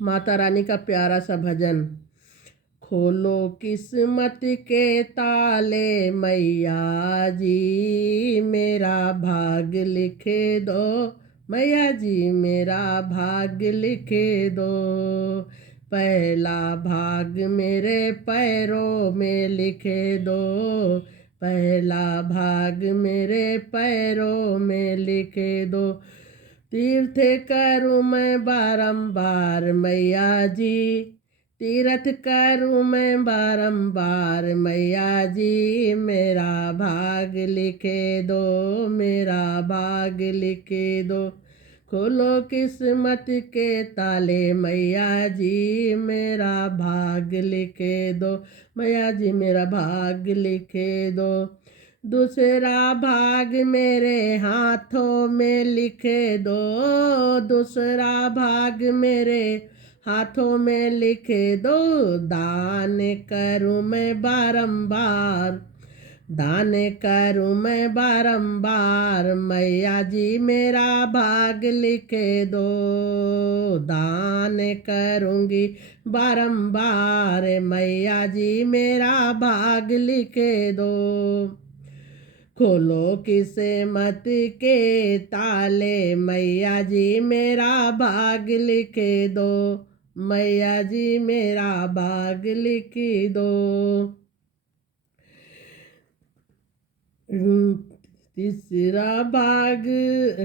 माता रानी का प्यारा सा भजन। खोलो किस्मत के ताले मैया जी, मेरा भाग लिखे दो। मैया जी मेरा भाग लिखे दो। पहला भाग मेरे पैरों में लिखे दो। पहला भाग मेरे पैरों में लिखे दो। तीर्थ करूँ मैं बारंबार मैया जी, तीर्थ करूँ मैं बारंबार मैया जी, मेरा भाग लिखे दो। मेरा भाग लिखे दो। खोलो किस्मत के ताले मैया जी, मेरा भाग लिखे दो। मैया जी मेरा भाग लिखे दो। दूसरा भाग मेरे हाथों में लिखे दो। दूसरा भाग मेरे हाथों में लिखे दो। दान करूँ मैं बारंबार, दान करूँ मैं बारंबार मैया जी, मेरा भाग लिखे दो। दान करूँगी बारंबार मैया जी, मेरा भाग लिखे दो। खोलो किस्मत के ताले मैया जी, मेरा भाग लिखे दो। मैया जी मेरा भाग लिखे दो। तीसरा भाग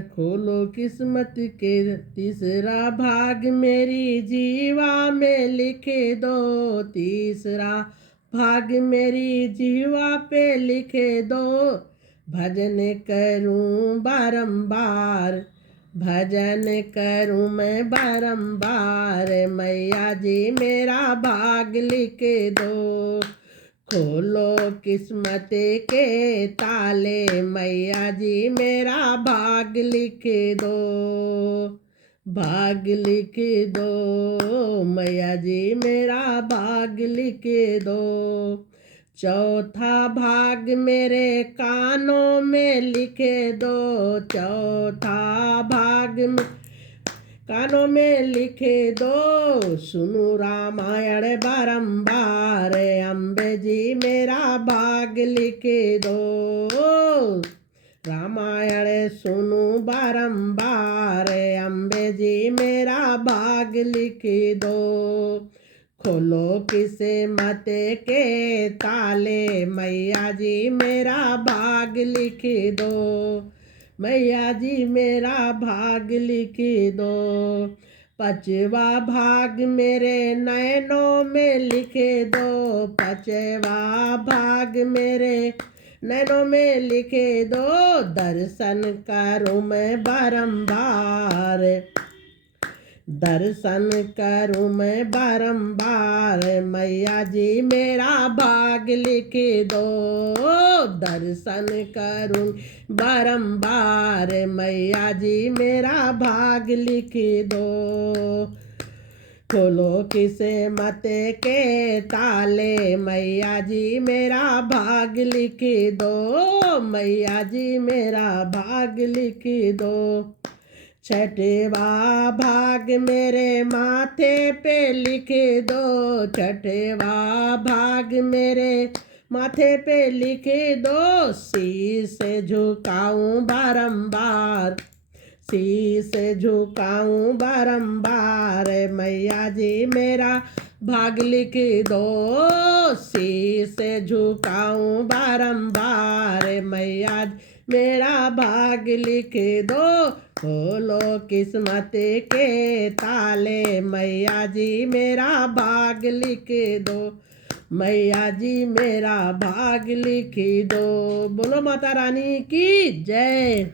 खोलो किस्मत के, तीसरा भाग मेरी जीवा में लिखे दो। तीसरा भाग मेरी जीवा पे लिखे दो। भजन करूं बारंबार, भजन करूं मैं बारंबार मैया जी, मेरा भाग लिखे दो। खोलो किस्मत के ताले मैया जी, मेरा भाग लिखे दो। भाग लिखे दो मैया जी, मेरा भाग लिखे दो। चौथा भाग मेरे कानों में लिखे दो। चौथा भाग में कानों में लिखे दो। सुनो रामायण बारंबार अम्बे जी, मेरा भाग लिखे दो। रामायण सुनो बारंबार अम्बे जी, मेरा भाग लिखे दो। खोलो किस्मत के ताले मैया जी, मेरा भाग लिखे दो। मैया जी मेरा भाग लिखे दो। पांचवा भाग मेरे नैनों में लिखे दो। पांचवा भाग मेरे नैनों में लिखे दो। दर्शन करूं मैं बारंबार, दर्शन करूं मैं बारंबार मैया जी, मेरा भाग लिखे दो। दर्शन करूं बारंबार मैया जी, मेरा भाग लिखे दो। खोलो किस्मत के ताले मैया जी, मेरा भाग लिखे दो। मैया जी मेरा भाग लिखे दो। छठवा भाग मेरे माथे पे लिखे दो। छठवा भाग मेरे माथे पे लिखे दो। शीश झुकाऊं बारंबार, शीश झुकाऊं बारंबार मैया जी, मेरा भाग लिखे दो। शीश झुकाऊं बारंबार मैया जी, मेरा भाग लिखे दो। खोलो किस्मत के ताले मैया जी, मेरा भाग लिखे दो। मैया जी मेरा भाग लिखे दो। बोलो माता रानी की जय।